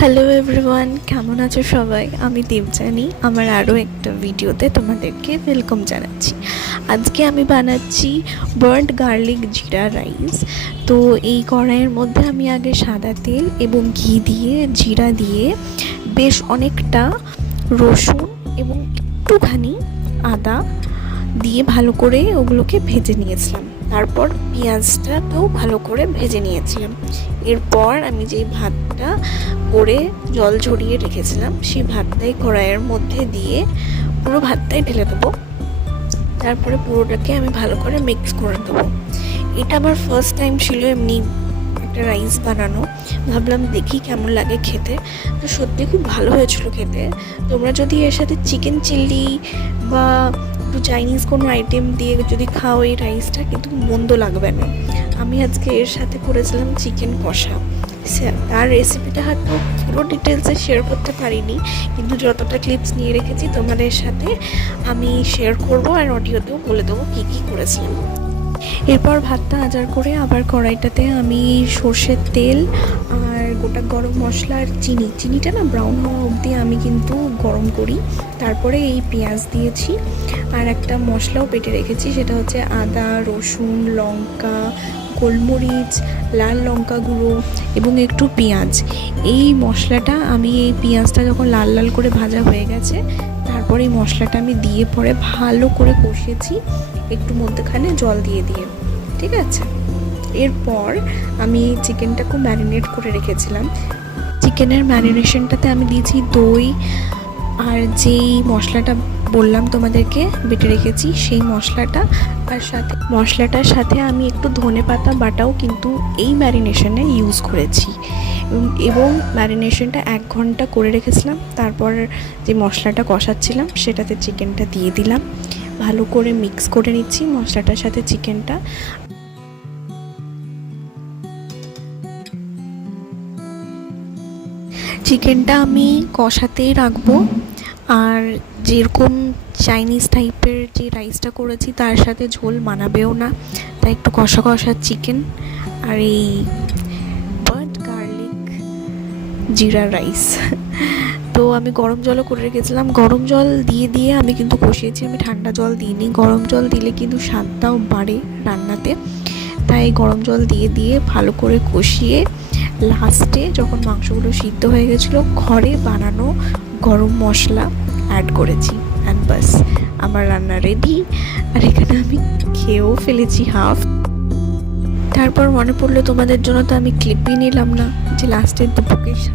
Hello everyone, কেমন আছো সবাই? আমি দেবযানী। আমার আরও একটা ভিডিওতে তোমাদেরকে ওয়েলকাম জানাচ্ছি। আজকে আমি বানাচ্ছি বার্ন্ট গার্লিক জিরা রাইস। তো এই কড়াইয়ের মধ্যে আমি আগে সাদা তেল এবং ঘি দিয়ে, জিরা দিয়ে, বেশ অনেকটা রসুন এবং একটুখানি আদা দিয়ে ভালো করে ওগুলোকে ভেজে নিয়েছিলাম। তারপর পেঁয়াজটাকেও ভালো করে ভেজে নিয়েছিলাম। এরপর আমি যেই ভাতটা করে জল ঝরিয়ে রেখেছিলাম সেই ভাতটাই কড়াইয়ের মধ্যে দিয়ে পুরো ভাতটাই ঢেলে দেবো। তারপরে পুরোটাকে আমি ভালো করে মিক্স করে দেবো। এটা আমার ফার্স্ট টাইম ছিল এমনি একটা রাইস বানানো। ভাবলাম দেখি কেমন লাগে খেতে। তো সত্যি খুব ভালো হয়েছিল খেতে। তোমরা যদি এর সাথে চিকেন চিলি বা একটু চাইনিজ কোনো আইটেম দিয়ে যদি খাও এই রাইসটা, কিন্তু মন্দ লাগবে না। আমি আজকে এর সাথে করেছিলাম চিকেন কষা। তার রেসিপিটা হয়তো পুরো ডিটেলসে শেয়ার করতে পারিনি, কিন্তু যতটা ক্লিপস নিয়ে রেখেছি তোমাদের সাথে আমি শেয়ার করবো, আর অডিওতেও বলে দেবো কী কী করেছিলাম। এরপর ভাতটা আজার করে আবার কড়াইটাতে আমি সর্ষের তেল আর গোটা গরম মশলা আর চিনিটা না ব্রাউন হওয়া অবধি আমি কিন্তু গরম করি। তারপরে এই পেঁয়াজ দিয়েছি আর একটা মশলাও বেটে রেখেছি, সেটা হচ্ছে আদা, রসুন, লঙ্কা, গোলমরিচ, লাল লঙ্কা গুঁড়ো এবং একটু পেঁয়াজ। এই মশলাটা আমি এই পেঁয়াজটা যখন লাল লাল করে ভাজা হয়ে গেছে, তারপরে এই মশলাটা আমি দিয়ে পরে ভালো করে কষিয়েছি একটু মধ্যখানে জল দিয়ে দিয়ে। ঠিক আছে, এরপর আমি চিকেনটাকে ম্যারিনেট করে রেখেছিলাম। চিকেনের ম্যারিনেশনটাতে আমি দিয়েছি দই আর যেই মশলাটা বললাম তোমাদেরকে বেটে রেখেছি সেই মশলাটা, আর মশলাটার সাথে আমি একটু ধনেপাতা বাটাও কিন্তু এই ম্যারিনেশনে ইউজ করেছি এবং ম্যারিনেশনটা 1 ঘন্টা করে রেখেছিলাম। তারপর যে মশলাটা কষাচ্ছিলাম সেটাতে চিকেনটা দিয়ে দিলাম, ভালো করে মিক্স করে নিচ্ছি মশলাটার সাথে চিকেনটা। চিকেনটা আমি কষাতেই রাখবো, আর যেরকম চাইনিজ টাইপের যে রাইসটা করেছি তার সাথে ঝোল মানাবেও না, তাই একটু কষা কষা চিকেন আর এই বার্ন্ট গার্লিক জিরা রাইস। তো আমি গরম জলও করে রেখেছিলাম, গরম জল দিয়ে দিয়ে আমি কিন্তু কষিয়েছি, আমি ঠান্ডা জল দিইনি। গরম জল দিলে কিন্তু স্বাদটাও বাড়ে রান্নাতে, তাই গরম জল দিয়ে দিয়ে ভালো করে কষিয়ে লাস্টে যখন মাংসগুলো সিদ্ধ হয়ে গেছিলো ঘরে বানানো গরম মশলা অ্যাড করেছি, অ্যান্ড বাস আমার রান্না রেডি। আর এখানে আমি খেয়েও ফেলেছি হাফ। তারপর মনে পড়লো তোমাদের জন্য তো আমি ক্লিপই নিলাম না যে লাস্টের দুপুকে